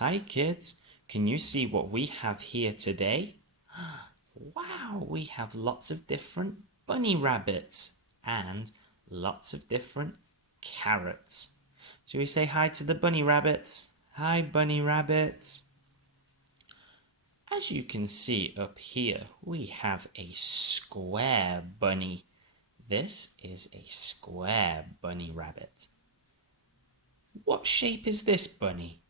Hi kids, can you see what we have here today? Wow, we have lots of different bunny rabbits and lots of different carrots. Shall we say hi to the bunny rabbits? Hi bunny rabbits. As you can see up here, we have a square bunny. This is a square bunny rabbit. What shape is this bunny?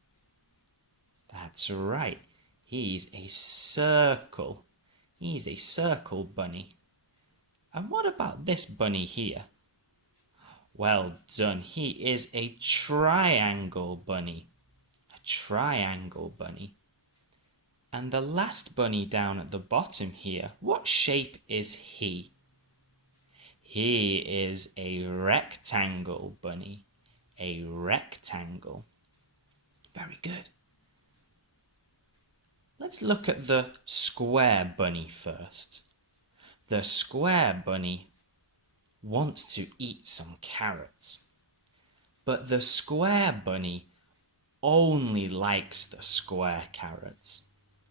That's right. He's a circle. He's a circle bunny. And what about this bunny here? Well done. He is a triangle bunny. A triangle bunny. And the last bunny down at the bottom here, what shape is he? He is a rectangle bunny. A rectangle. Very good. Let's look at the square bunny first. The square bunny wants to eat some carrots. But the square bunny only likes the square carrots.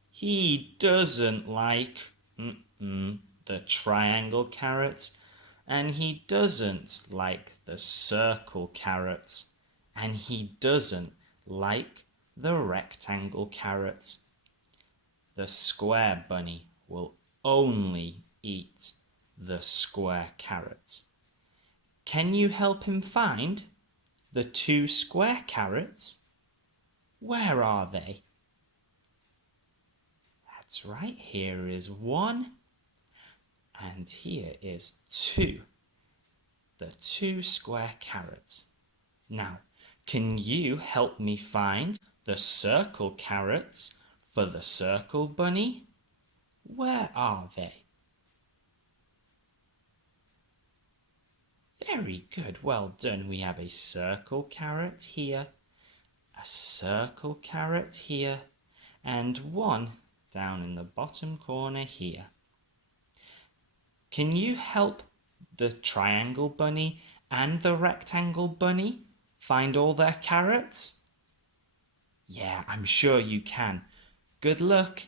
He doesn't like the triangle carrots, and he doesn't like the circle carrots, and he doesn't like the rectangle carrots. The square bunny will only eat the square carrots. Can you help him find the two square carrots? Where are they? That's right, here is one, and here is two. The two square carrots. Now, can you help me find the circle carrots for the circle bunny? Where are they? Very good, well done. We have a circle carrot here, a circle carrot here, and one down in the bottom corner here. Can you help the triangle bunny and the rectangle bunny find all their carrots? Yeah, I'm sure you can. Good luck.